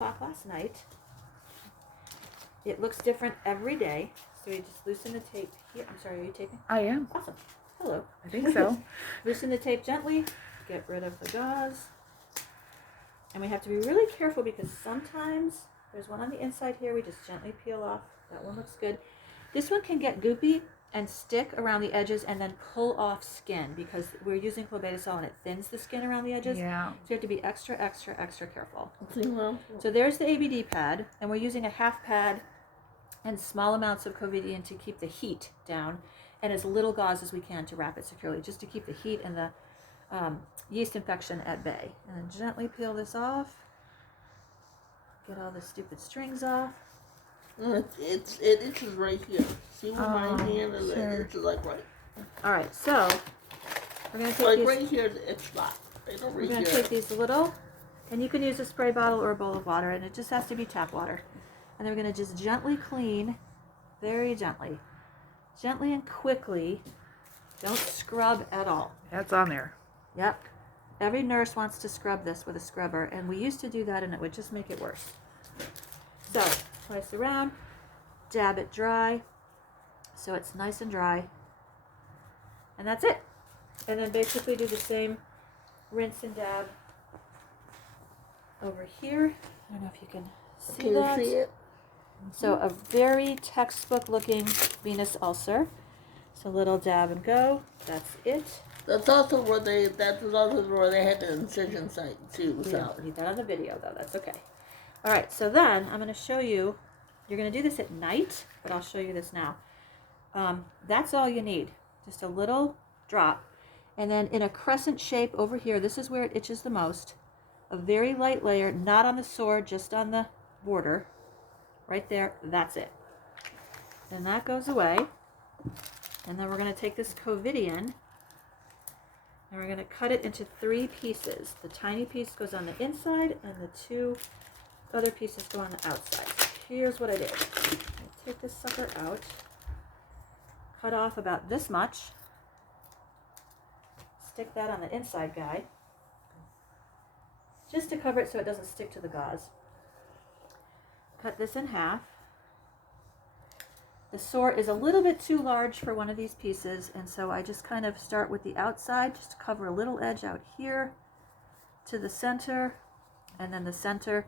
last night. It looks different every day. So you just loosen the tape here. I'm sorry, are you taping? I am. Awesome. Hello. I think so. Loosen the tape gently. Get rid of the gauze. And we have to be really careful because sometimes there's one on the inside here. We just gently peel off. That one looks good. This one can get goopy and stick around the edges and then pull off skin because we're using clobetasol and it thins the skin around the edges. Yeah. So you have to be extra, extra, extra careful. Mm-hmm. So there's the ABD pad, and we're using a half pad and small amounts of Covidian to keep the heat down and as little gauze as we can to wrap it securely, just to keep the heat and the yeast infection at bay. And then gently peel this off. Get all the stupid strings off. It itches right here. See where my hand is? Sure. It itches like right. All right, so we're gonna take Like these. right here, the itch spot. Right over We're gonna here. take these little, and you can use a spray bottle or a bowl of water, and it just has to be tap water. And then we're gonna just gently clean, very gently, gently and quickly. Don't scrub at all. That's on there. Yep. Every nurse wants to scrub this with a scrubber, and we used to do that, and it would just make it worse. So, slice around, dab it dry, so it's nice and dry, and that's it. And then basically do the same rinse and dab over here. I don't know if you can see Can that. you see it? So a very textbook looking venous ulcer. So little dab and go. That's it. That's also where they had the incision site too. We So don't need that on the video though. That's okay. All right. So then I'm going to show you. You're going to do this at night, but I'll show you this now. That's all you need. Just a little drop. And then in a crescent shape over here, this is where it itches the most. A very light layer, not on the sore, just on the border. Right there, that's it. And that goes away. And then we're going to take this Covidian and we're going to cut it into 3 pieces. The tiny piece goes on the inside and the 2 other pieces go on the outside. So here's what I did. I take this sucker out, cut off about this much, stick that on the inside guy, just to cover it so it doesn't stick to the gauze. Cut this in half. The sore is a little bit too large for one of these pieces, and so I just kind of start with the outside, just to cover a little edge out here to the center, and then the center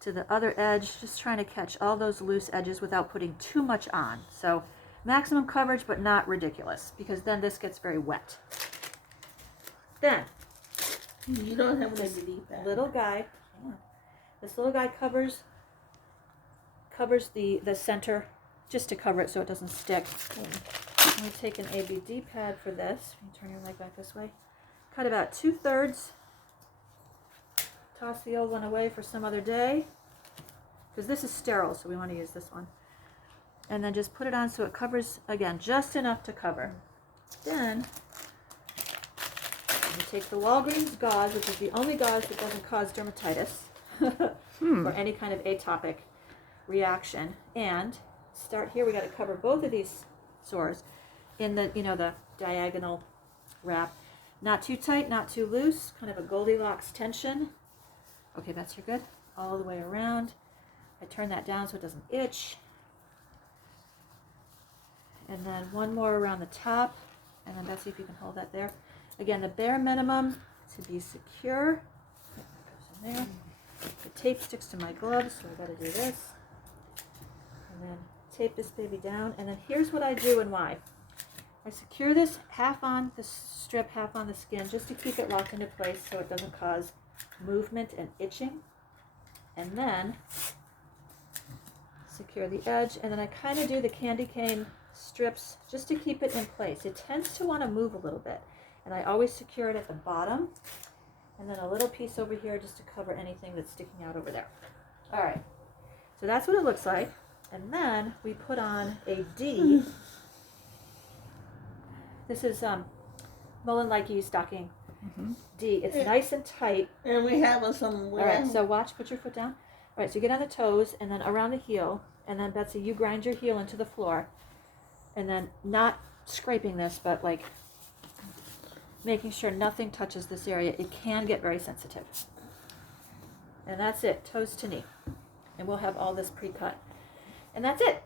to the other edge, just trying to catch all those loose edges without putting too much on. So maximum coverage, but not ridiculous, because then this gets very wet. Then, you don't have an ABD pad. little guy, this little guy covers the center, just to cover it so it doesn't stick. I'm going to take an ABD pad for this. You turn your leg back this way. Cut about 2/3. Toss the old one away for some other day, because this is sterile, so we want to use this one. And then just put it on so it covers, again, just enough to cover. Then you take the Walgreens gauze, which is the only gauze that doesn't cause dermatitis or any kind of atopic reaction, and start here. We got to cover both of these sores in the the diagonal wrap. Not too tight, not too loose, kind of a Goldilocks tension. Okay, that's your good. All the way around. I turn that down so it doesn't itch. And then one more around the top. And then Betsy, if you can hold that there. Again, the bare minimum to be secure. Okay, that goes in there. The tape sticks to my gloves, so I got to do this. And then tape this baby down. And then here's what I do and why. I secure this half on the strip, half on the skin, just to keep it locked into place so it doesn't cause movement and itching. And then secure the edge, and then I kind of do the candy cane strips just to keep it in place. It tends to want to move a little bit, and I always secure it at the bottom, and then a little piece over here just to cover anything that's sticking out over there. All right, so that's what it looks like. And then we put on a D. This is Mullen Likey stocking D. It's nice and tight. And we have some. All right, so watch, put your foot down. All right, so you get on the toes and then around the heel, and then Betsy, you grind your heel into the floor, and then not scraping this, but like making sure nothing touches this area. It can get very sensitive. And that's it, toes to knee. And we'll have all this pre-cut. And that's it.